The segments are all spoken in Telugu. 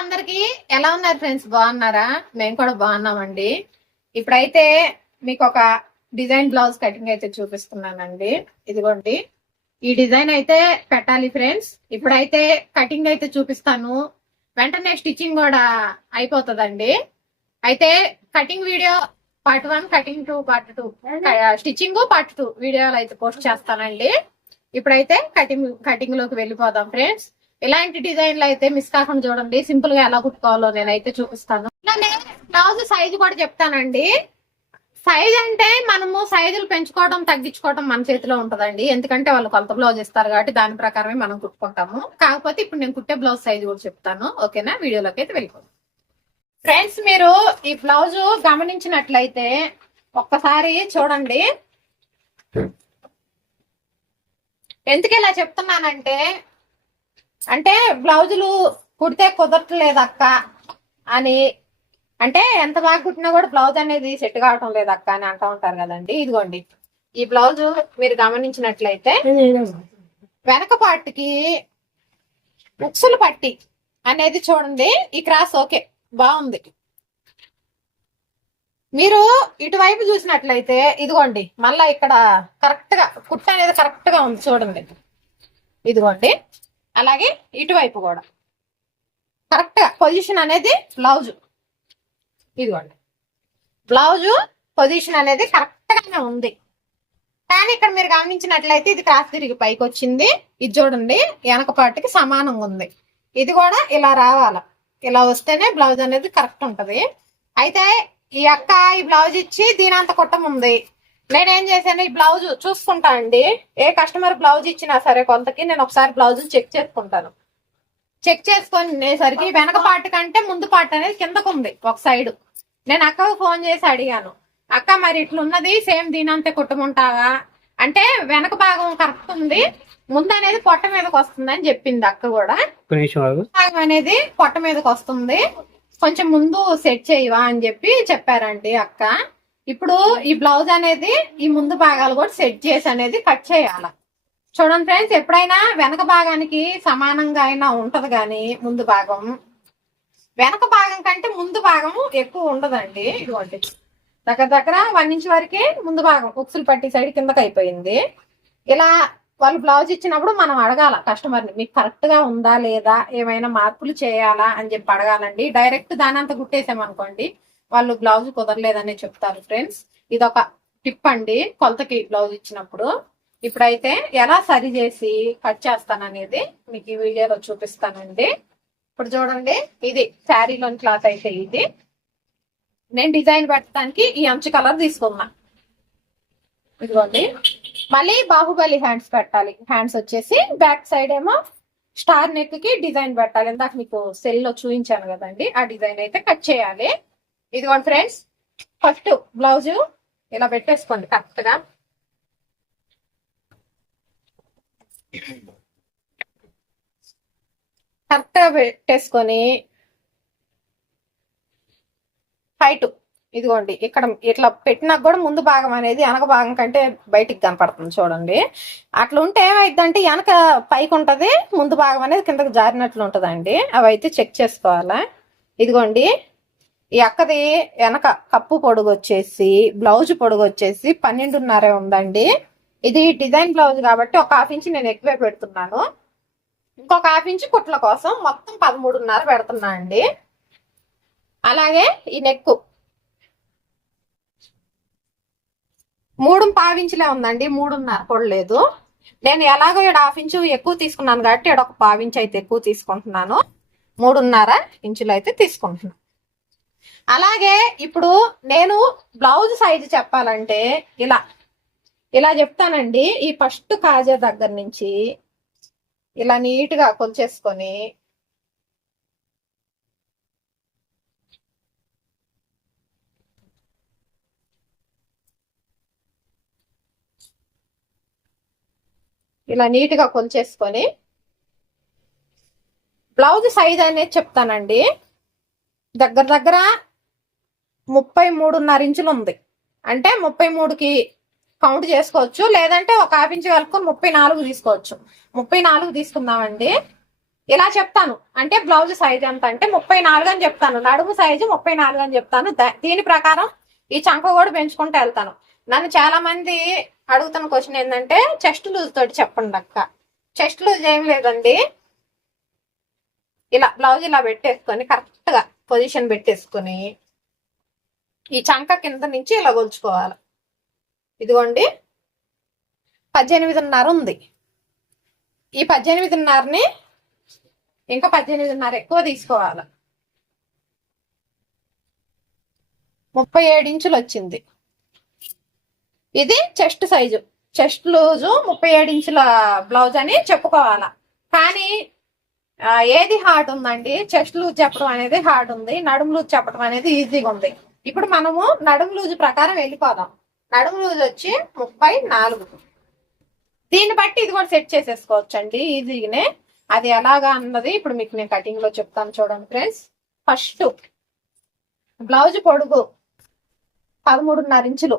అందరికి ఎలా ఉన్నారు ఫ్రెండ్స్? బాగున్నారా? మేము కూడా బాగున్నామండి. ఇప్పుడైతే మీకు ఒక డిజైన్ బ్లౌజ్ కటింగ్ అయితే చూపిస్తున్నానండి. ఇదిగోండి. ఈ డిజైన్ అయితే పెట్టాలి ఫ్రెండ్స్. ఇప్పుడైతే కటింగ్ అయితే చూపిస్తాను. వెంటనే స్టిచ్చింగ్ కూడా అయిపోతుందండి. అయితే cutting video part one cutting two part two stitching part two వీడియోలు అయితే పోస్ట్ చేస్తానండి. ఇప్పుడైతే కటింగ్ కటింగ్లోకి వెళ్ళిపోదాం ఫ్రెండ్స్. ఇలాంటి డిజైన్లు అయితే మిస్ కాకుండా చూడండి. సింపుల్గా ఎలా కుట్టుకోవాలో నేనైతే చూపిస్తాను. బ్లౌజ్ సైజు కూడా చెప్తానండి. సైజ్ అంటే మనము సైజులు పెంచుకోవడం తగ్గించుకోవడం మన చేతిలో ఉంటదండి. ఎందుకంటే వాళ్ళు కొలత బ్లౌజ్ ఇస్తారు కాబట్టి దాని ప్రకారమే మనం కుట్టుకుంటాము. కాకపోతే ఇప్పుడు నేను కుట్టే బ్లౌజ్ సైజు కూడా చెప్తాను. ఓకేనా? వీడియోలోకి అయితే వెళ్ళిపోతాం ఫ్రెండ్స్ మీరు ఈ బ్లౌజ్ గమనించినట్లయితే ఒక్కసారి చూడండి. ఎందుకు ఇలా చెప్తున్నానంటే అంటే బ్లౌజులు కుడితే కుదరట్లేదు అక్క అని. అంటే ఎంత బాగా కుట్టినా కూడా బ్లౌజ్ అనేది సెట్ కావటం లేదు అక్క అని అంటూ ఉంటారు కదండి. ఇదిగోండి. ఈ బ్లౌజ్ మీరు గమనించినట్లయితే వెనక పార్ట్కి ఉక్సులు పట్టి అనేది చూడండి. ఈ క్రాస్ ఓకే బాగుంది. మీరు ఇటువైపు చూసినట్లయితే ఇదిగోండి మళ్ళా ఇక్కడ కరెక్ట్గా కుట్ట అనేది కరెక్ట్గా ఉంది చూడండి. ఇదిగోండి. అలాగే ఇటువైపు కూడా. కరెక్ట్గా పొజిషన్ అనేది బ్లౌజ్ ఇదిగోండి. బ్లౌజు పొజిషన్ అనేది కరెక్ట్గానే ఉంది. కానీ ఇక్కడ మీరు గమనించినట్లయితే ఇది క్రాస్ తిరిగి పైకి వచ్చింది. ఇది చూడండి వెనక పాటికి సమానంగా ఉంది. ఇది కూడా ఇలా రావాల. ఇలా వస్తేనే బ్లౌజ్ అనేది కరెక్ట్ ఉంటుంది. అయితే ఈ అక్క ఈ బ్లౌజ్ ఇచ్చి దీని అంత కుట్టం ఉంది నేనేం చేశాను? ఈ బ్లౌజ్ చూసుకుంటా అండి. ఏ కస్టమర్ బ్లౌజ్ ఇచ్చినా సరే కొంతకి నేను ఒకసారి బ్లౌజ్ చెక్ చేసుకుంటాను. చెక్ చేసుకునేసరికి వెనక పార్ట్ కంటే ముందు పార్ట్ అనేది కిందకు ఉంది ఒక సైడ్. నేను అక్కకు ఫోన్ చేసి అడిగాను. అక్క మరి ఇట్లున్నది సేమ్ దీనంతే కుట్టమంటావా అంటే వెనక భాగం కరెక్ట్ ఉంది. ముందు అనేది పొట్ట మీదకి వస్తుంది అని చెప్పింది అక్క కూడా. భాగం అనేది పొట్ట మీదకి వస్తుంది. కొంచెం ముందు సెట్ చేయవా అని చెప్పి చెప్పారండి అక్క. ఇప్పుడు ఈ బ్లౌజ్ అనేది ఈ ముందు భాగాలు కూడా సెట్ చేసి అనేది కట్ చేయాలి. చూడండి ఫ్రెండ్స్ ఎప్పుడైనా వెనక భాగానికి సమానంగా అయినా ఉంటది కానీ ముందు భాగం. వెనక భాగం కంటే ముందు భాగం ఎక్కువ ఉండదండి. ఇదిగోండి. దగ్గర దగ్గర వన్ ఇంచ్ వరకే ముందు భాగం ఉక్సులు పట్టి సైడ్ కిందకి అయిపోయింది. ఇలా వాళ్ళు బ్లౌజ్ ఇచ్చినప్పుడు మనం అడగాల కస్టమర్ని మీకు కరెక్ట్గా ఉందా లేదా? ఏమైనా మార్పులు చేయాలా? అని చెప్పి అడగాలండి. డైరెక్ట్ దాని అంతా కుట్టేసామనుకోండి వాళ్ళు బ్లౌజ్ కుదరలేదని చెప్తారు ఫ్రెండ్స్ ఇది ఒక టిప్ అండి కొలతకి బ్లౌజ్ ఇచ్చినప్పుడు. ఇప్పుడైతే ఎలా సరి చేసి కట్ చేస్తాననేది మీకు ఈ వీడియోలో చూపిస్తానండి. ఇప్పుడు చూడండి ఇది శారీలోని క్లాత్ అయితే ఇది. నేను డిజైన్ పెట్టడానికి ఈ అంచు కలర్ తీసుకున్నా. ఇదిగోండి. మళ్ళీ బాహుబలి హ్యాండ్స్ పెట్టాలి. హ్యాండ్స్ వచ్చేసి బ్యాక్ సైడ్ ఏమో స్టార్ నెక్కి డిజైన్ పెట్టాలి. ఇందాక మీకు సెల్లో చూపించాను కదండి ఆ డిజైన్ అయితే కట్ చేయాలి. ఇదిగోండి ఫ్రెండ్స్ ఫస్ట్ బ్లౌజ్ ఇలా పెట్టేసుకోండి కరెక్ట్గా కరెక్ట్గా పెట్టేసుకొని హైట్ ఇదిగోండి ఇక్కడ ఇట్లా పెట్టినా కూడా ముందు భాగం అనేది వెనక భాగం కంటే బయటికి కనపడుతుంది చూడండి. అట్లా ఉంటే ఏమైందంటే వెనక పైకి ఉంటుంది ముందు భాగం అనేది కిందకి జారినట్లు ఉంటుందండి. అవి అయితే చెక్ చేసుకోవాలా? ఇదిగోండి ఈ అక్కది వెనక కప్పు పొడుగు వచ్చేసి బ్లౌజ్ పొడుగు వచ్చేసి పన్నెండున్నర ఉందండి. ఇది డిజైన్ బ్లౌజ్ కాబట్టి ఒక హాఫ్ ఇంచ్ నేను ఎక్కువే పెడుతున్నాను. ఇంకొక హాఫ్ ఇంచ్ కుట్ల కోసం మొత్తం పదమూడున్నర పెడుతున్నా అండి. అలాగే ఈ నెక్ మూడు పావించులే ఉందండి మూడున్నర కొడలేదు. నేను ఎలాగో ఇక్కడ హాఫ్ ఇంచు ఎక్కువ తీసుకున్నాను కాబట్టి ఇక్కడ ఒక పావించు అయితే ఎక్కువ తీసుకుంటున్నాను. మూడున్నర ఇంచులు అయితే తీసుకుంటున్నాను. అలాగే ఇప్పుడు నేను బ్లౌజ్ సైజు చెప్పాలంటే ఇలా ఇలా చెప్తానండి. ఈ ఫస్ట్ కాజా దగ్గర నుంచి ఇలా నీట్గా కొలిచేసుకొని ఇలా నీట్గా కొలిచేసుకొని బ్లౌజ్ సైజ్ అనేది చెప్తానండి. దగ్గర దగ్గర ముప్పై మూడున్నర ఇంచులు ఉంది. అంటే ముప్పై మూడుకి కౌంట్ చేసుకోవచ్చు. లేదంటే ఒక హాఫ్ ఇంచు కలుపుకొని ముప్పై నాలుగు తీసుకోవచ్చు. ముప్పై నాలుగు తీసుకుందామండి. ఇలా చెప్తాను. అంటే బ్లౌజ్ సైజ్ ఎంత అంటే ముప్పై నాలుగు అని చెప్తాను. నడుము సైజు ముప్పై నాలుగు అని చెప్తాను. దీని ప్రకారం ఈ చంక కూడా పెంచుకుంటూ వెళ్తాను. నన్ను చాలా మంది అడుగుతున్న క్వశ్చన్ ఏంటంటే చెస్ట్ లూజ్ తోటి చెప్పండి అక్క. చెస్ట్ లూజ్ ఏం లేదండి. ఇలా బ్లౌజ్ ఇలా పెట్టేసుకొని కరెక్ట్గా పొజిషన్ పెట్టేసుకొని ఈ చంక కింద నుంచి ఇలా కొలుచుకోవాలి. ఇదిగోండి. పద్దెనిమిదిన్నర ఉంది. ఈ పద్దెనిమిదిన్నరని ఇంకా పద్దెనిమిదిన్నర ఎక్కువ తీసుకోవాలి. ముప్పై ఏడు ఇంచులు వచ్చింది. ఇది చెస్ట్ సైజు. చెస్ట్ లూజు ముప్పై ఏడు ఇంచుల బ్లౌజ్ అని చెప్పుకోవాలా. కానీ ఏది హార్డ్ ఉందండి? చెస్ట్ లూజ్ చెప్పడం అనేది హార్డ్ ఉంది. నడుము లూజ్ చెప్పడం అనేది ఈజీగా ఉంది. ఇప్పుడు మనము నడుము లూజ్ ప్రకారం వెళ్ళిపోదాం. నడుము లూజ్ వచ్చి ముప్పై నాలుగు. దీన్ని బట్టి ఇది కూడా సెట్ చేసేసుకోవచ్చు అండి ఈజీగానే అది ఎలాగా అన్నది ఇప్పుడు మీకు నేను కటింగ్లో చెప్తాను చూడండి ఫ్రెండ్స్ ఫస్ట్ బ్లౌజ్ పొడుగు పదమూడున్నర ఇంచులు.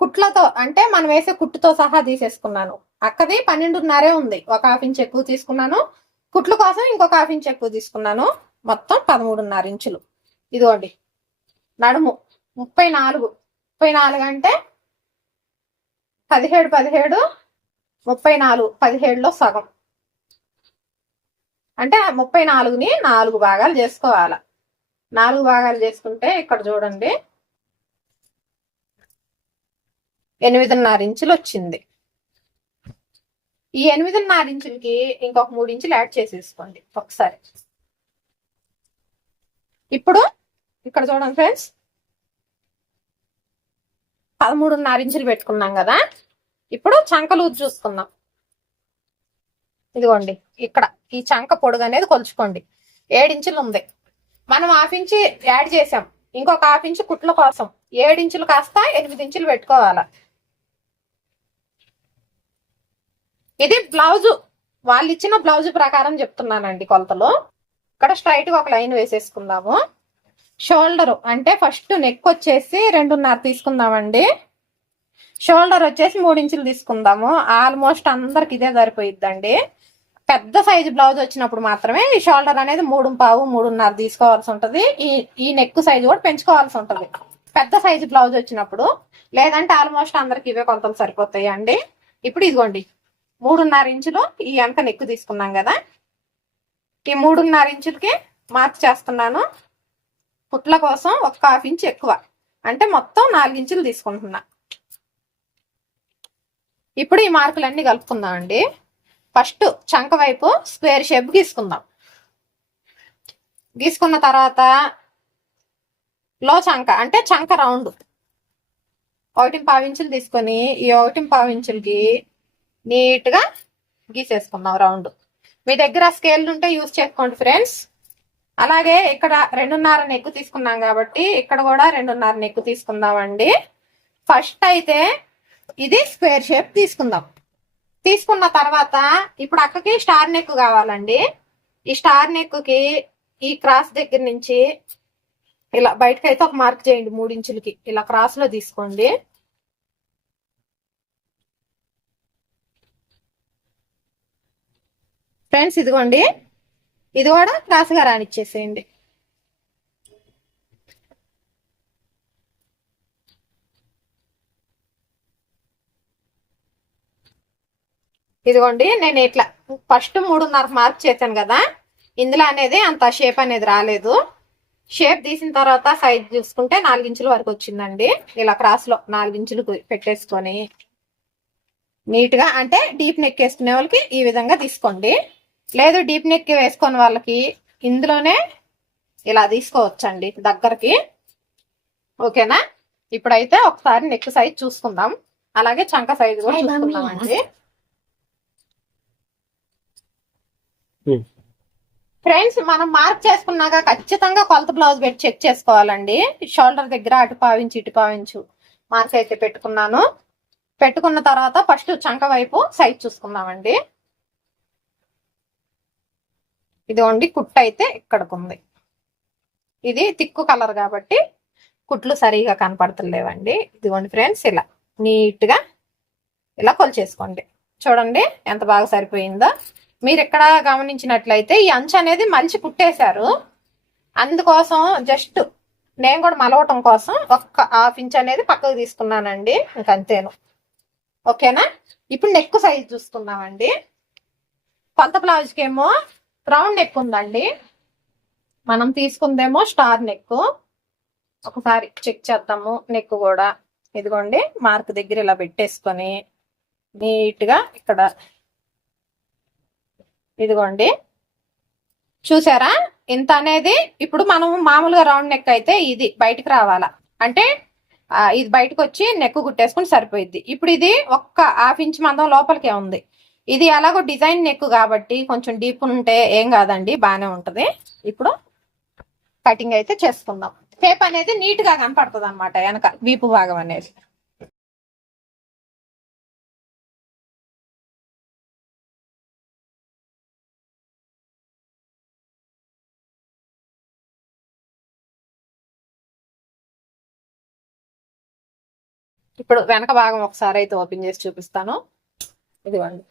కుట్లతో అంటే మనం వేసే కుట్టుతో సహా తీసేసుకున్నాను. అక్కది పన్నెండున్నరే ఉంది. ఒక హాఫ్ ఇంచ్ ఎక్కువ తీసుకున్నాను. కుట్లు కోసం ఇంకొక హాఫ్ ఇంచ్ ఎక్కువ తీసుకున్నాను. మొత్తం పదమూడున్నర ఇంచులు. ఇదిగోండి. నడుము ముప్పై నాలుగు. ముప్పై నాలుగు అంటే పదిహేడు పదిహేడు ముప్పై నాలుగు. పదిహేడులో సగం. అంటే ముప్పై నాలుగుని నాలుగు భాగాలు చేసుకోవాలి. నాలుగు భాగాలు చేసుకుంటే ఇక్కడ చూడండి. ఎనిమిదిన్నర ఇంచులు వచ్చింది. ఈ ఎనిమిదిన్నర ఇంచులకి ఇంకొక మూడు ఇంచులు యాడ్ చేసేసుకోండి ఒకసారి. ఇప్పుడు ఇక్కడ చూడండి ఫ్రెండ్స్. పదమూడున్నర ఇంచులు పెట్టుకున్నాం కదా. ఇప్పుడు చంకలు చూసుకుందాం. ఇదిగోండి ఇక్కడ ఈ చంక పొడుగు అనేది కొలుచుకోండి. ఏడించులు ఉంది. మనం హాఫ్ ఇంచు యాడ్ చేసాం. ఇంకొక హాఫ్ ఇంచు కుట్ల కోసం ఏడించులు కాస్త ఎనిమిది ఇంచులు పెట్టుకోవాలి. ఇది బ్లౌజ్ వాళ్ళు ఇచ్చిన బ్లౌజ్ ప్రకారం చెప్తున్నానండి కొలతలు. ఇక్కడ స్ట్రైట్గా ఒక లైన్ వేసేసుకుందాము. షోల్డర్ అంటే ఫస్ట్ నెక్ వచ్చేసి రెండున్నర తీసుకుందామండి. షోల్డర్ వచ్చేసి మూడు ఇంచులు తీసుకుందాము. ఆల్మోస్ట్ అందరికి ఇదే సరిపోయిద్దండి. పెద్ద సైజు బ్లౌజ్ వచ్చినప్పుడు మాత్రమే ఈ షోల్డర్ అనేది మూడు పావు మూడున్నర తీసుకోవాల్సి ఉంటుంది. ఈ ఈ నెక్ సైజు కూడా పెంచుకోవాల్సి ఉంటుంది. పెద్ద సైజు బ్లౌజ్ వచ్చినప్పుడు లేదంటే ఆల్మోస్ట్ అందరికి ఇవే కొలతలు సరిపోతాయి అండి ఇప్పుడు ఇదిగోండి. మూడున్నర ఇంచులు ఈ వెనక నెక్కు తీసుకున్నాం కదా. ఈ మూడున్నర ఇంచులకి మార్క్ చేస్తున్నాను. పుట్ల కోసం ఒక హాఫ్ ఇంచ్ ఎక్కువ. అంటే మొత్తం నాలుగు ఇంచులు తీసుకుంటున్నా. ఇప్పుడు ఈ మార్కులన్నీ కలుపుకుందామండి ఫస్ట్ చంక వైపు స్క్వేర్ షేప్ గీసుకుందాం. గీసుకున్న తర్వాత లో చంక అంటే చంక రౌండ్. ఒకటి పావించులు తీసుకొని ఈ ఒకటి పావించులకి నీట్గా గీసేసుకుందాం రౌండ్. మీ దగ్గర స్కేల్ ఉంటే యూస్ చేసుకోండి ఫ్రెండ్స్. అలాగే ఇక్కడ రెండున్నర నెక్కు తీసుకున్నాం కాబట్టి ఇక్కడ కూడా రెండున్నర నెక్కు తీసుకుందామండి. ఫస్ట్ అయితే ఇది స్క్వేర్ షేప్ తీసుకుందాం. తీసుకున్న తర్వాత ఇప్పుడు అక్కకి స్టార్ నెక్ కావాలండి. ఈ స్టార్ నెక్కి ఈ క్రాస్ దగ్గర నుంచి ఇలా బయటకు అయితే ఒక మార్క్ చేయండి మూడు ఇంచులకి. ఇలా క్రాస్లో తీసుకోండి. ఫ్రెండ్స్ ఇదిగోండి. ఇది కూడా క్రాస్ రానిచ్చేసేయండి. ఇదిగోండి నేను ఇట్లా ఫస్ట్ మూడున్నర మార్క్ చేశాను కదా. ఇందులో అనేది అంత షేప్ అనేది రాలేదు. షేప్ తీసిన తర్వాత సైజ్ చూసుకుంటే నాలుగించుల వరకు వచ్చిందండి. ఇలా క్రాస్లో నాలుగించులు పెట్టేసుకొని నీట్గా అంటే డీప్ నెక్ వేసుకునే వాళ్ళకి ఈ విధంగా తీసుకోండి. లేదు డీప్ నెక్ వేసుకునే వాళ్ళకి ఇందులోనే ఇలా తీసుకోవచ్చండి దగ్గరకి. ఓకేనా? ఇప్పుడైతే ఒకసారి నెక్ సైజ్ చూసుకుందాం. అలాగే చంక సైజ్ కూడా చూసుకుందామండి. ఫ్రెండ్స్ మనం మార్క్ చేసుకున్నాక ఖచ్చితంగా కొలత బ్లౌజ్ పెట్టి చెక్ చేసుకోవాలండి. షోల్డర్ దగ్గర అటు పావించి ఇటు పావించు మార్క్ అయితే పెట్టుకున్నాను. పెట్టుకున్న తర్వాత ఫస్ట్ చంక వైపు సైజ్ చూసుకుందామండి. ఇదిగోండి కుట్టు అయితే ఇక్కడికి ఉంది ఇది తిక్కు కలర్ కాబట్టి కుట్లు సరిగా కనపడతలేవండి. ఇదిగోండి ఫ్రెండ్స్ ఇలా నీట్గా ఇలా కొలిచేసుకోండి. చూడండి ఎంత బాగా సరిపోయిందో. మీరు ఇక్కడ గమనించినట్లయితే ఈ అంచు అనేది మలిచి కుట్టేశారు. అందుకోసం జస్ట్ నేను కూడా మలవటం కోసం ఒక్క హాఫ్ ఇంచ్ అనేది పక్కకు తీసుకున్నానండి. ఇంకంతేను. ఓకేనా? ఇప్పుడు నెక్ సైజ్ చూసుకుందామండి. కొంత బ్లౌజ్కి ఏమో రౌండ్ నెక్ ఉందండి. మనం తీసుకుందేమో స్టార్ నెక్. ఒకసారి చెక్ చేద్దాము నెక్ కూడా. ఇదిగోండి మార్క్ దగ్గర ఇలా పెట్టేసుకొని నీట్గా ఇక్కడ. ఇదిగోండి. చూసారా? ఇంత అనేది ఇప్పుడు మనం మామూలుగా రౌండ్ నెక్ అయితే ఇది బయటకు రావాలా. అంటే ఇది బయటకు వచ్చి నెక్ కుట్టేసుకుని సరిపోయిద్ది. ఇప్పుడు ఇది ఒక్క హాఫ్ ఇంచ్ మందం లోపలికే ఉంది. ఇది ఎలాగో డిజైన్ నెక్ కాబట్టి కొంచెం డీప్ ఉంటే ఏం కాదండి బాగానే ఉంటది. ఇప్పుడు కటింగ్ అయితే చేసుకుందాం. షేప్ అనేది నీట్గా కనపడుతుంది అనమాట వెనక వీపు భాగం అనేది. ఇప్పుడు వెనక భాగం ఒకసారి అయితే ఓపెన్ చేసి చూపిస్తాను. ఇదిగోండి.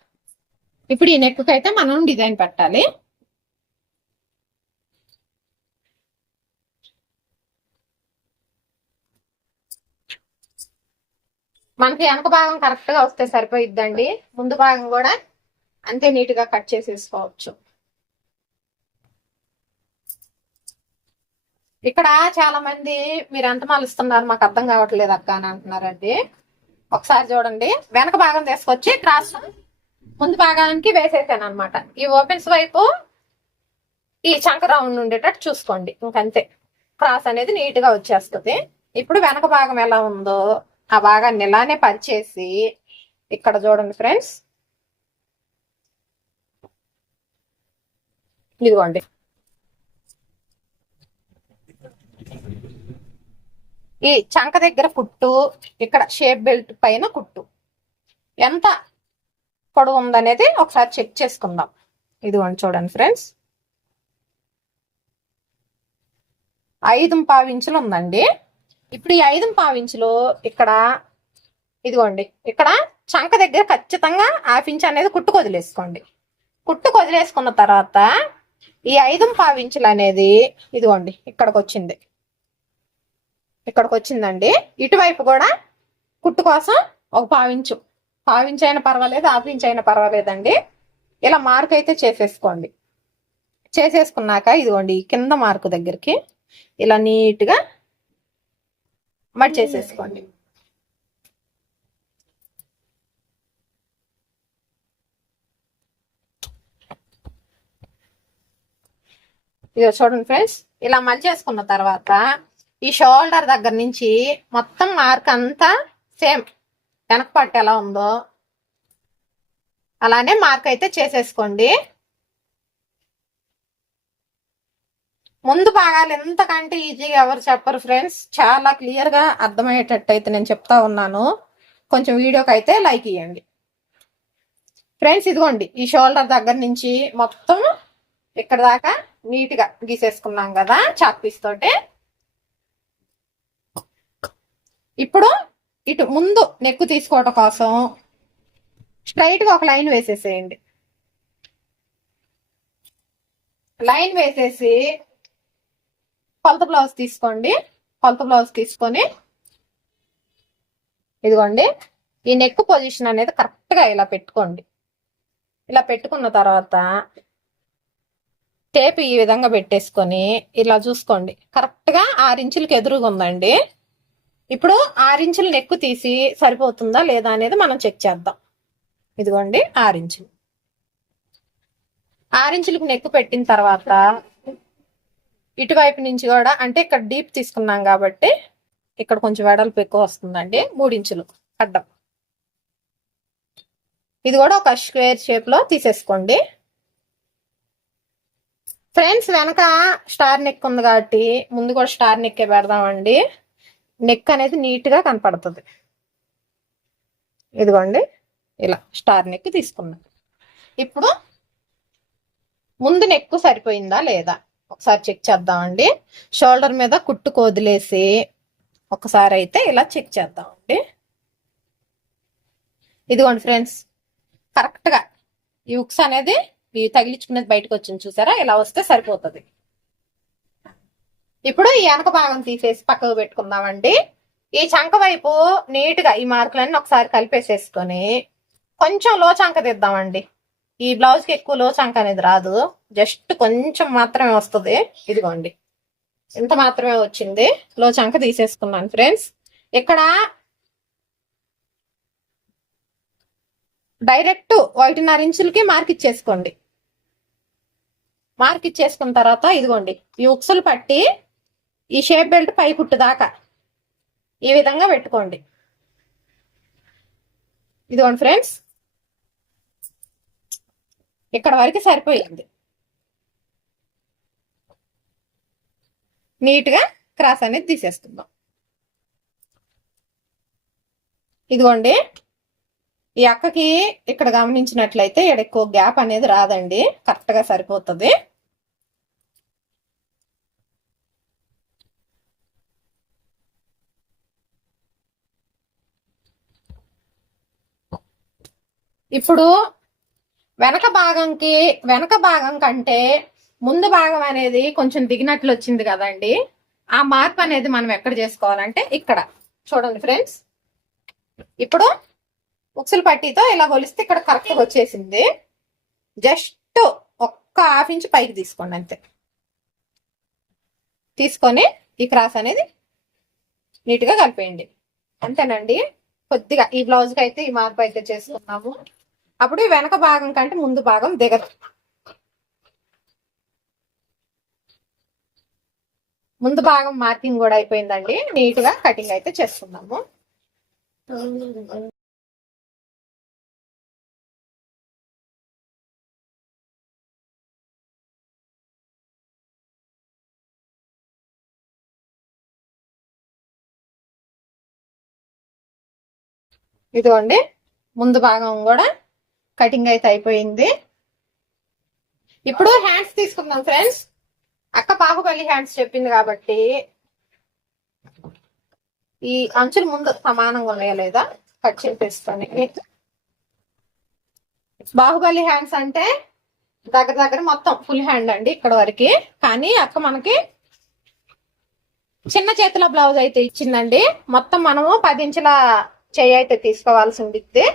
ఇప్పుడు ఈ నెక్ అయితే మనం డిజైన్ పెట్టాలి. మనకి వెనక భాగం కరెక్ట్గా వస్తే సరిపోయిద్దండి. ముందు భాగం కూడా అంతే నీట్గా కట్ చేసేసుకోవచ్చు. ఇక్కడ చాలా మంది మీరు ఎంత మలుస్తున్నారు మాకు అర్థం కావట్లేదు అక్క అని అంటున్నారండి. ఒకసారి చూడండి. వెనక భాగం తీసుకొచ్చి క్రాస్ ముందు భాగానికి వేసేసాను అనమాట ఈ ఓపెన్స్ వైపు ఈ చంక రౌండ్ ఉండేటట్టు చూసుకోండి. ఇంకంతే. క్రాస్ అనేది నీట్గా వచ్చేస్తుంది. ఇప్పుడు వెనక భాగం ఎలా ఉందో ఆ భాగాన్ని ఇలానే పరిచేసి ఇక్కడ చూడండి ఫ్రెండ్స్ ఇదిగోండి. ఈ చంక దగ్గర కుట్టు ఇక్కడ షేప్ బెల్ట్ పైన కుట్టు. ఎంత పొడవు ఉందనేది ఒకసారి చెక్ చేసుకుందాం. ఇదిగోండి చూడండి ఫ్రెండ్స్. ఐదు పావించులు ఉందండి. ఇప్పుడు ఈ ఐదు పావించులు ఇక్కడ ఇదిగోండి ఇక్కడ చంక దగ్గర ఖచ్చితంగా హాఫ్ ఇంచ్ అనేది కుట్టు కొదిలేసుకోండి. కుట్టు కొదిలేసుకున్న తర్వాత ఈ ఐదు పావించులు అనేది ఇదిగోండి ఇక్కడికి వచ్చింది ఇక్కడికి వచ్చిందండి ఇటువైపు కూడా కుట్టు కోసం ఒక పావించు. పావించు అయినా పర్వాలేదు హాఫ్ ఇంచ్ అయినా పర్వాలేదండి. ఇలా మార్క్ అయితే చేసేసుకోండి. చేసేసుకున్నాక ఇదిగోండి కింద మార్కు దగ్గరికి ఇలా నీట్గా మట్ చేసేసుకోండి. ఇదో చూడండి ఫ్రెండ్స్ ఇలా మలిచేసుకున్న తర్వాత ఈ షోల్డర్ దగ్గర నుంచి మొత్తం మార్క్ అంతా సేమ్. వెనక పట్టు ఎలా ఉందో అలానే మార్క్ అయితే చేసేసుకోండి. ముందు భాగాలు ఎంతకంటే ఈజీగా ఎవరు చెప్పరు ఫ్రెండ్స్ చాలా క్లియర్గా అర్థమయ్యేటట్టు అయితే నేను చెప్తా ఉన్నాను. కొంచెం వీడియోకి అయితే లైక్ ఇవ్వండి ఫ్రెండ్స్ ఇదిగోండి ఈ షోల్డర్ దగ్గర నుంచి మొత్తం ఇక్కడ దాకా నీట్గా గీసేసుకున్నాం కదా చాక్ పీస్ తోటి. ఇప్పుడు ఇటు ముందు నెక్కు తీసుకోవటం కోసం స్ట్రైట్గా ఒక లైన్ వేసేసేయండి. లైన్ వేసేసి కొలత బ్లౌజ్ తీసుకోండి. కొలత బ్లౌజ్ తీసుకొని ఇదిగోండి ఈ నెక్ పొజిషన్ అనేది కరెక్ట్గా ఇలా పెట్టుకోండి. ఇలా పెట్టుకున్న తర్వాత టేప్ ఈ విధంగా పెట్టేసుకొని ఇలా చూసుకోండి. కరెక్ట్గా ఇంచులకు ఎదురుగా ఉందండి. ఇప్పుడు ఆరించులు నెక్కు తీసి సరిపోతుందా లేదా అనేది మనం చెక్ చేద్దాం. ఇదిగోండి ఆరించులు ఆరించులకు నెక్కు పెట్టిన తర్వాత ఇటువైపు నుంచి కూడా అంటే ఇక్కడ డీప్ తీసుకున్నాం కాబట్టి ఇక్కడ కొంచెం వెడల్పు ఎక్కువ వస్తుందండి. మూడించులు అడ్డం ఇది కూడా ఒక స్క్వేర్ షేప్లో తీసేసుకోండి. ఫ్రెండ్స్ వెనక స్టార్ నెక్ ఉంది కాబట్టి ముందు కూడా స్టార్ నెక్కే పెడదామండి. నెక్ అనేది నీట్గా కనపడుతుంది. ఇదిగోండి ఇలా స్టార్ నెక్ తీసుకున్నాం ఇప్పుడు ముందు నెక్ సరిపోయిందా లేదా? ఒకసారి చెక్ చేద్దామండి. షోల్డర్ మీద కుట్టు వదిలేసి ఒకసారి అయితే ఇలా చెక్ చేద్దామండి. ఇదిగోండి ఫ్రెండ్స్ కరెక్ట్గా ఈ ఉక్స్ అనేది తగిలించుకునేది బయటకు వచ్చింది చూసారా? ఇలా వస్తే సరిపోతుంది. ఇప్పుడు ఈ వెనక భాగం తీసేసి పక్కకు పెట్టుకుందామండి. ఈ చంక వైపు నీట్గా ఈ మార్కులన్నీ ఒకసారి కలిపేసేసుకొని కొంచెం లో చంక తీద్దామండి. ఈ బ్లౌజ్కి ఎక్కువ లో చంక అనేది రాదు. జస్ట్ కొంచెం మాత్రమే వస్తుంది. ఇదిగోండి. ఇంత మాత్రమే వచ్చింది. లో చంక తీసేసుకున్నాను ఫ్రెండ్స్. ఇక్కడ డైరెక్ట్ ఒకటిన్నర ఇంచులకి మార్క్ ఇచ్చేసుకోండి. మార్క్ ఇచ్చేసుకున్న తర్వాత ఇదిగోండి. ఈ ఉక్సులు పట్టి ఈ షేప్ బెల్ట్ పై కుట్టు దాకా. ఈ విధంగా పెట్టుకోండి. ఇదిగోండి ఫ్రెండ్స్. ఇక్కడ వరకు సరిపోయింది. నీట్గా క్రాస్ అనేది తీసేస్తుందాం ఇదిగోండి. ఈ అక్కకి ఇక్కడ గమనించినట్లయితే ఇక్కడ ఎక్కువ గ్యాప్ అనేది రాదండి. కరెక్ట్గా సరిపోతుంది. ఇప్పుడు వెనక భాగంకి వెనక భాగం కంటే ముందు భాగం అనేది కొంచెం దిగినట్లు వచ్చింది కదండి. ఆ మార్పు అనేది మనం ఎక్కడ చేసుకోవాలంటే ఇక్కడ. చూడండి ఫ్రెండ్స్. ఇప్పుడు ఉక్సులు పట్టీతో ఇలా కొలిస్తే ఇక్కడ కరెక్ట్గా వచ్చేసింది. జస్ట్ ఒక్క హాఫ్ ఇంచ్ పైకి తీసుకోండి అంతే. తీసుకొని ఈ క్రాస్ అనేది నీట్గా కలిపేయండి. అంతేనండి? కొద్దిగా ఈ బ్లౌజ్కి అయితే ఈ మార్పు అయితే చేసుకున్నాము. అప్పుడు ఈ వెనక భాగం కంటే ముందు భాగం దిగదు. ముందు భాగం మార్కింగ్ కూడా అయిపోయిందండి. నీట్గా కటింగ్ అయితే చేసుకున్నాము. ఇదిగోండి ముందు భాగం కూడా కటింగ్ అయితే అయిపోయింది. ఇప్పుడు హ్యాండ్స్ తీసుకుందాం ఫ్రెండ్స్ అక్క బాహుబలి హ్యాండ్స్ చెప్పింది కాబట్టి ఈ అంచులు ముందు సమానంగా ఉన్నాయా లేదా? కట్ చేసేస్తాను. బాహుబలి హ్యాండ్స్ అంటే దగ్గర దగ్గర మొత్తం ఫుల్ హ్యాండ్ అండి ఇక్కడ వరకు. కానీ అక్క మనకి చిన్న చేతుల బ్లౌజ్ అయితే ఇచ్చిందండి. మొత్తం మనము పది ఇంచుల చేయి అయితే తీసుకోవాల్సి ఉండిద్ది.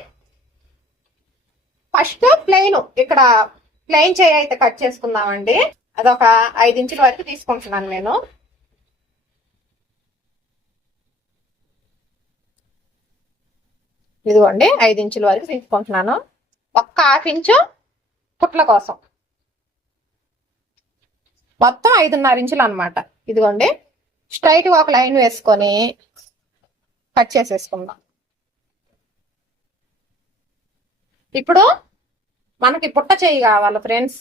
ఫస్ట్ ప్లెయిన్ ఇక్కడ ప్లెయిన్ చెయ్యి అయితే కట్ చేసుకుందామండి. అదొక ఐదు ఇంచుల వరకు తీసుకుంటున్నాను నేను. ఇదిగోండి ఐదు ఇంచుల వరకు తీసుకుంటున్నాను. ఒక్క హాఫ్ ఇంచు పుట్ల కోసం. మొత్తం ఐదున్నర ఇంచులు అనమాట ఇదిగోండి స్ట్రైట్గా ఒక లైన్ వేసుకొని కట్ చేసేసుకుందాం. ఇప్పుడు మనకి బుట్ట చేయి కావాలి ఫ్రెండ్స్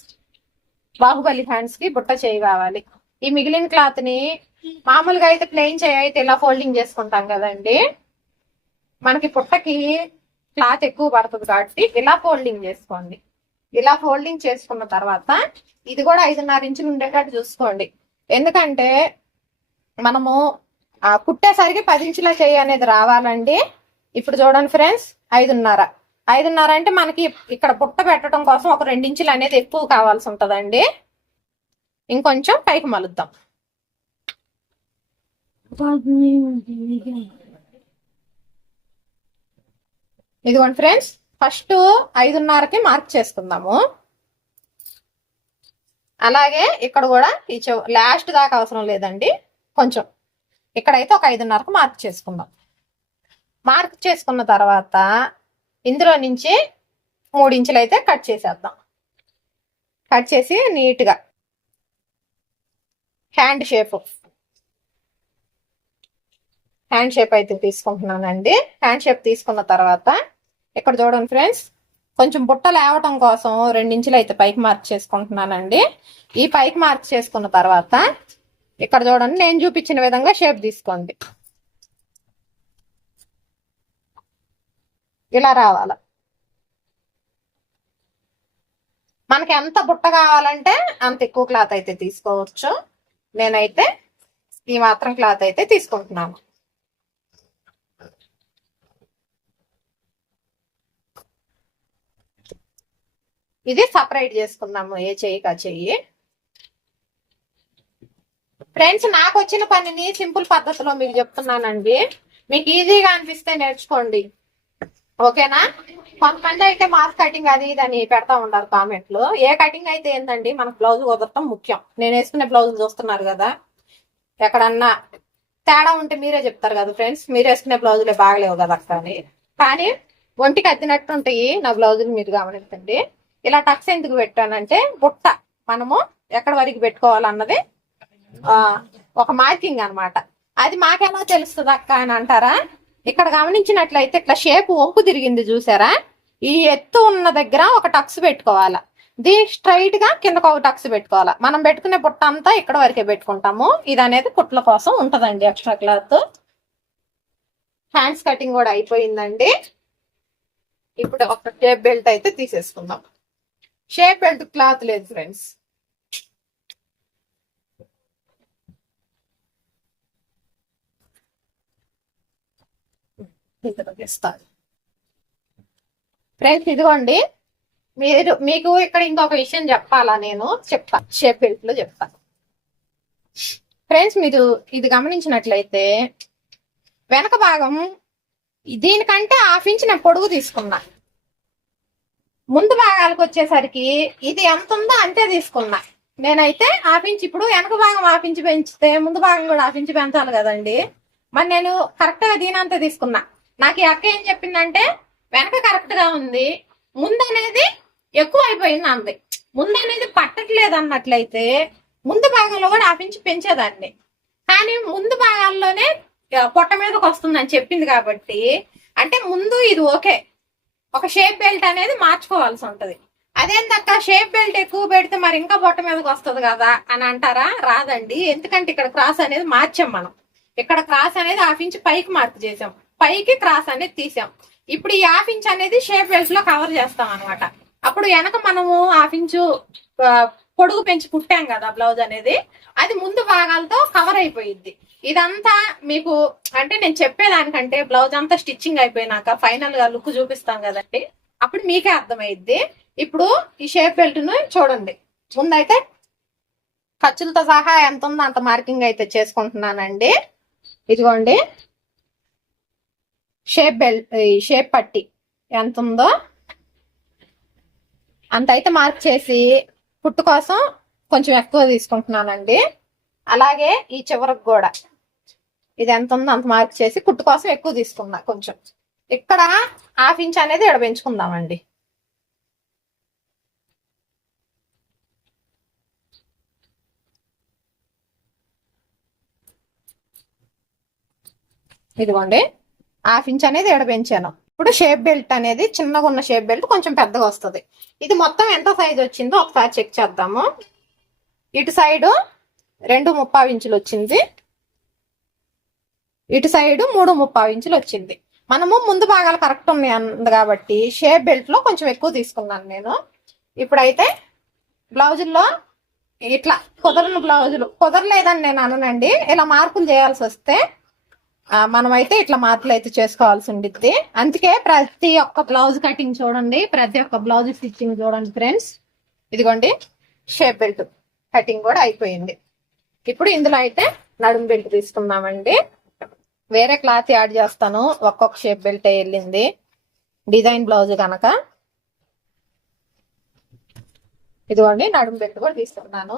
బాహుబలి హ్యాండ్స్కి బుట్ట చేయి కావాలి. ఈ మిగిలిన క్లాత్ని మామూలుగా అయితే ప్లెయిన్ చేయి అయితే ఇలా ఫోల్డింగ్ చేసుకుంటాం కదండి. మనకి పుట్టకి క్లాత్ ఎక్కువ పడుతుంది కాబట్టి ఇలా ఫోల్డింగ్ చేసుకోండి. ఇలా ఫోల్డింగ్ చేసుకున్న తర్వాత ఇది కూడా ఐదున్నర ఇంచులు ఉండేటట్టు చూసుకోండి. ఎందుకంటే మనము కుట్టేసరికి పది ఇంచుల చేయి అనేది రావాలండి. ఇప్పుడు చూడండి ఫ్రెండ్స్ ఐదున్నర. ఐదున్నర అంటే మనకి ఇక్కడ బుట్ట పెట్టడం కోసం ఒక రెండించులు అనేది ఎక్కువ కావాల్సి ఉంటుందండి. ఇంకొంచెం పైకి మలుద్దాం. ఇదిగోండి ఫ్రెండ్స్ ఫస్ట్ ఐదున్నరకి మార్క్ చేసుకుందాము. అలాగే ఇక్కడ కూడా ఈ లాస్ట్ దాకా అవసరం లేదండి. కొంచెం ఇక్కడైతే ఒక ఐదున్నరకు మార్క్ చేసుకుందాం. మార్క్ చేసుకున్న తర్వాత ఇందులో నుంచి మూడు ఇంచులు అయితే కట్ చేసేద్దాం. కట్ చేసి నీట్గా హ్యాండ్ షేప్. హ్యాండ్ షేప్ అయితే తీసుకుంటున్నానండి. హ్యాండ్ షేప్ తీసుకున్న తర్వాత ఇక్కడ చూడండి ఫ్రెండ్స్ కొంచెం బుట్ట లేవటం కోసం రెండించులు అయితే పైకి మార్క్ చేసుకుంటున్నానండి. ఈ పైకి మార్క్ చేసుకున్న తర్వాత ఇక్కడ చూడండి నేను చూపించిన విధంగా షేప్ తీసుకోండి. ఇలా రావాలి. మనకి ఎంత బుట్ట కావాలంటే అంత ఎక్కువ క్లాత్ అయితే తీసుకోవచ్చు. నేనైతే ఈ మాత్రం క్లాత్ అయితే తీసుకుంటున్నాను. ఇది సపరేట్ చేసుకుందాము ఏ చెయ్యి కా చెయ్యి. ఫ్రెండ్స్ నాకు వచ్చిన పనిని సింపుల్ పద్ధతిలో మీకు చెప్తున్నానండి. మీకు ఈజీగా అనిపిస్తే నేర్చుకోండి. ఓకేనా? కొంతమంది అయితే మాస్ కటింగ్ అది ఇది అని పెడతా ఉండాలి కామెంట్లు. ఏ కటింగ్ అయితే ఏంటండి మనకు బ్లౌజ్ కుదరటం ముఖ్యం. నేను వేసుకునే బ్లౌజ్ చూస్తున్నారు కదా. ఎక్కడన్నా తేడా ఉంటే మీరే చెప్తారు కదా ఫ్రెండ్స్. మీరు వేసుకునే బ్లౌజులే బాగలేవు కదా అక్క అని. కానీ ఒంటికి అద్దినట్టు ఉంటాయి నా బ్లౌజులు మీరు గమనించండి. ఇలా టక్స్ ఎందుకు పెట్టానంటే బుట్ట మనము ఎక్కడ వరకు పెట్టుకోవాలన్నది ఆ, ఒక మార్కింగ్ అన్నమాట. అది మాకెలా తెలుస్తుంది అక్క అని అంటారా? ఇక్కడ గమనించినట్లయితే ఇట్లా షేప్ వంపు తిరిగింది చూసారా? ఈ ఎత్తు ఉన్న దగ్గర ఒక టక్స్ పెట్టుకోవాలా. దీ స్ట్రైట్గా కిందకు ఒక టక్స్ పెట్టుకోవాలా. మనం పెట్టుకునే బుట్ట అంతా ఇక్కడ వరకే పెట్టుకుంటాము. ఇది అనేది కుట్ల కోసం ఉంటదండి ఎక్స్ట్రా క్లాత్ హ్యాండ్స్ కటింగ్ కూడా అయిపోయిందండి. ఇప్పుడు ఒక షేప్ బెల్ట్ అయితే తీసేసుకుందాం. షేప్ బెల్ట్ క్లాత్ లేదు ఫ్రెండ్స్ ఇస్తారు ఫ్రెండ్స్ ఇదిగోండి. మీరు మీకు ఇక్కడ ఇంకొక విషయం చెప్పాలా నేను? చెప్తా. షేప్లో చెప్తాను ఫ్రెండ్స్ మీరు ఇది గమనించినట్లయితే వెనక భాగం దీనికంటే హాఫ్ ఇంచ్ నేను పొడుగు తీసుకున్నా. ముందు భాగాలకు వచ్చేసరికి ఇది ఎంత ఉందో అంతే తీసుకున్నా. నేనైతే హాఫ్ ఇంచ్ ఇప్పుడు వెనక భాగం హాఫ్ ఇంచ్ పెంచితే ముందు భాగం కూడా హాఫ్ ఇంచ్ పెంచాలి కదండి. మరి నేను కరెక్ట్గా దీని అంతే తీసుకున్నా. నాకు ఈ అక్క ఏం చెప్పిందంటే వెనక కరెక్ట్గా ఉంది ముందు అనేది ఎక్కువ అయిపోయింది అంది. ముందు అనేది పట్టట్లేదు అన్నట్లయితే ముందు భాగంలో కూడా ఆపించి పెంచేదాన్ని. కానీ ముందు భాగాల్లోనే పొట్ట మీదకి వస్తుందని చెప్పింది కాబట్టి అంటే ముందు ఇది ఓకే. ఒక షేప్ బెల్ట్ అనేది మార్చుకోవాల్సి ఉంటది. అదేందక్క షేప్ బెల్ట్ ఎక్కువ పెడితే మరి ఇంకా పొట్ట మీదకి వస్తుంది కదా అని అంటారా? రాదండి. ఎందుకంటే ఇక్కడ క్రాస్ అనేది మార్చాం మనం. ఇక్కడ క్రాస్ అనేది ఆఫించి ఇంచ్ పైకి మార్పు చేసాం. పైకి క్రాస్ అనేది తీసాం. ఇప్పుడు ఈ హాఫ్ ఇంచ్ అనేది షేప్ వేస్లో కవర్ చేస్తాం అనమాట అప్పుడు వెనక మనము హాఫ్ ఇంచు పొడుగు పెంచి కుట్టాం కదా బ్లౌజ్ అనేది. అది ముందు భాగాలతో కవర్ అయిపోయింది ఇదంతా మీకు అంటే నేను చెప్పేదానికంటే బ్లౌజ్ అంతా స్టిచ్చింగ్ అయిపోయినాక ఫైనల్గా లుక్ చూపిస్తాం కదండి. అప్పుడు మీకే అర్థమైద్ది. ఇప్పుడు ఈ షేప్ బెల్ట్ను చూడండి. ముందైతే ఖర్చులతో సహా ఎంత ఉందో అంత మార్కింగ్ అయితే చేసుకుంటున్నానండి. ఇదిగోండి. షేప్ బెల్ ఈ షేప్ పట్టి ఎంత ఉందో అంత అయితే మార్క్ చేసి పుట్టు కోసం కొంచెం ఎక్కువ తీసుకుంటున్నానండి. అలాగే ఈ చివరకు కూడా ఇది ఎంత ఉందో అంత మార్క్ చేసి కుట్టు కోసం ఎక్కువ తీసుకున్నా కొంచెం. ఇక్కడ హాఫ్ ఇంచ్ అనేది ఇక్కడ పెంచుకుందామండి ఇదిగోండి. హాఫ్ ఇంచ్ అనేది ఎడబెంచాను ఇప్పుడు షేప్ బెల్ట్ అనేది చిన్నగా ఉన్న షేప్ బెల్ట్ కొంచెం పెద్దగా వస్తుంది. ఇది మొత్తం ఎంత సైజ్ వచ్చిందో ఒకసారి చెక్ చేద్దాము. ఇటు సైడు రెండు ముప్పావు ఇంచులు వచ్చింది. ఇటు సైడ్ మూడు ముప్పావు ఇంచులు వచ్చింది. మనము ముందు భాగాలు కరెక్ట్ ఉన్నాయి అంది కాబట్టి షేప్ బెల్ట్లో కొంచెం ఎక్కువ తీసుకున్నాను నేను. ఇప్పుడైతే బ్లౌజుల్లో ఇట్లా కుదరని బ్లౌజులు. కుదరలేదని నేను అననండి. ఇలా మార్పులు చేయాల్సి వస్తే మనమైతే ఇట్లా మార్పులు అయితే చేసుకోవాల్సి ఉండిద్ది. అందుకే ప్రతి ఒక్క బ్లౌజ్ కటింగ్ చూడండి ప్రతి ఒక్క బ్లౌజ్ స్టిచ్చింగ్ చూడండి ఫ్రెండ్స్ ఇదిగోండి షేప్ బెల్ట్ కటింగ్ కూడా అయిపోయింది. ఇప్పుడు ఇందులో అయితే నడుము బెల్ట్ తీసుకుందామండి. వేరే క్లాత్ యాడ్ చేస్తాను. ఒక్కొక్క షేప్ బెల్ట్ వెళ్ళింది. డిజైన్ బ్లౌజ్ కనుక ఇదిగోండి నడుము బెల్ట్ కూడా తీసుకున్నాను.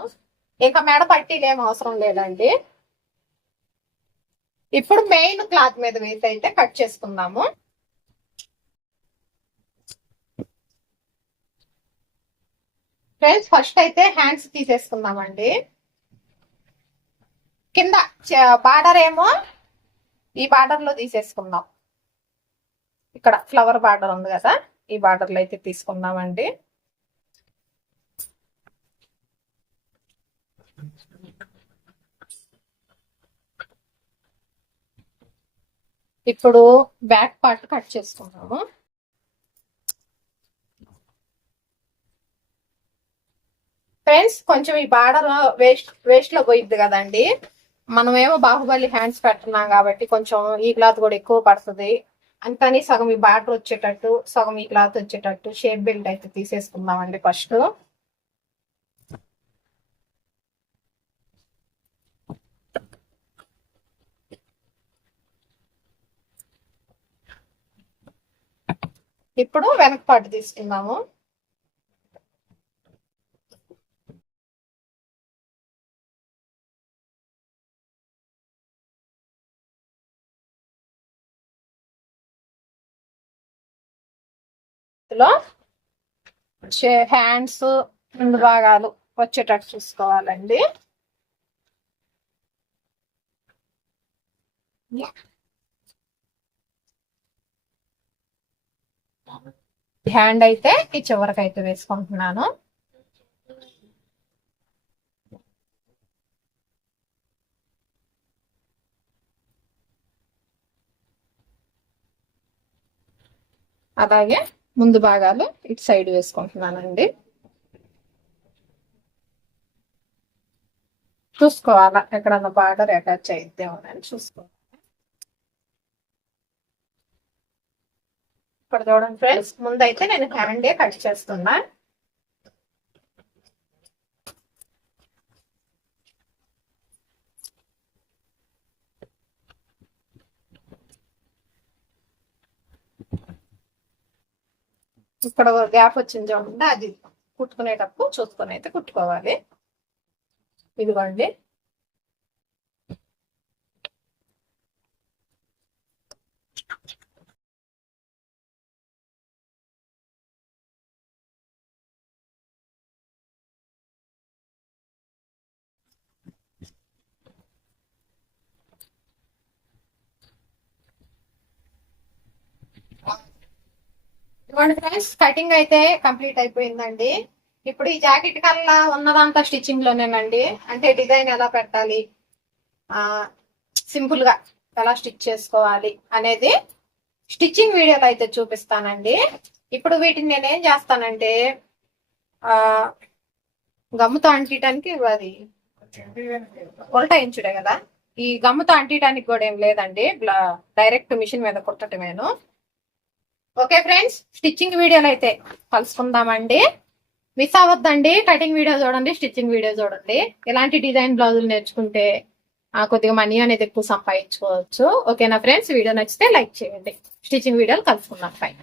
ఇంకా మెడ పట్టీలు ఏం అవసరం లేదండి. ఇప్పుడు మెయిన్ క్లాత్ మీద వేసి అయితే కట్ చేసుకుందాము. ఫ్రెండ్స్ ఫస్ట్ అయితే హ్యాండ్స్ తీసేసుకుందామండి. కింద బార్డర్ ఏమో ఈ బార్డర్లో తీసేసుకుందాం. ఇక్కడ ఫ్లవర్ బార్డర్ ఉంది కదా ఈ బార్డర్లో అయితే తీసుకుందామండి. ఇప్పుడు బ్యాక్ పార్ట్ కట్ చేసుకున్నాము ఫ్రెండ్స్ కొంచెం ఈ బార్డర్ వేస్ట్ వేస్ట్లో పోయిద్ది కదండి. మనమేమో బాహుబలి హ్యాండ్స్ పెట్టున్నాం కాబట్టి కొంచెం ఈ క్లాత్ కూడా ఎక్కువ పడుతుంది. అంతని సగం ఈ బార్డర్ వచ్చేటట్టు సగం ఈ క్లాత్ వచ్చేటట్టు షేప్ బెల్ట్ అయితే తీసేసుకుందామండి ఫస్ట్. ఇప్పుడు వెనక పాటు తీసుకుందాము. ఇందులో హ్యాండ్స్ రెండు భాగాలు వచ్చేటట్టు చూసుకోవాలండి. హ్యాండ్ అయితే ఈ చివరికి అయితే వేసుకుంటున్నాను. అలాగే ముందు భాగాలు ఇటు సైడ్ వేసుకుంటున్నానండి. చూసుకోవాలా? ఎక్కడన్నా బార్డర్ అటాచ్ అయితే అని చూసుకోవాలి ఇక్కడ చూడండి ఫ్రెండ్స్ ముందైతే నేను హ్యాండే కట్ చేస్తున్నా. ఇక్కడ గ్యాప్ వచ్చింది చూడండి అది కుట్టుకునేటప్పుడు చూసుకొని అయితే కుట్టుకోవాలి. ఇదిగోండి. ఇవ్వండి ఫ్రెండ్స్ కటింగ్ అయితే కంప్లీట్ అయిపోయిందండి. ఇప్పుడు ఈ జాకెట్ కల్లా ఉన్నదంతా స్టిచ్చింగ్ లోనేనండి. అంటే డిజైన్ ఎలా పెట్టాలి? ఆ సింపుల్గా ఎలా స్టిచ్ చేసుకోవాలి అనేది స్టిచ్చింగ్ వీడియోలో అయితే చూపిస్తానండి. ఇప్పుడు వీటిని నేను ఏం చేస్తానంటే ఆ గమ్ముతో అంటియటానికి అది ఉల్టాయించుడే కదా. ఈ గమ్ముతో అంటియటానికి కూడా ఏం లేదండి. డైరెక్ట్ మిషన్ మీద కుట్టటమేను. ఓకే ఫ్రెండ్స్ స్టిచ్చింగ్ వీడియోలు అయితే కలుసుకుందామండి. మిస్ అవ్వద్దండి కటింగ్ వీడియో చూడండి స్టిచ్చింగ్ వీడియో చూడండి. ఇలాంటి డిజైన్ బ్లౌజులు నేర్చుకుంటే కొద్దిగా మనీ అనేది ఎక్కువ సంపాదించుకోవచ్చు. ఓకేనా ఫ్రెండ్స్? వీడియో నచ్చితే లైక్ చేయండి. స్టిచ్చింగ్ వీడియోలు కలుసుకుందాం. ఫైన్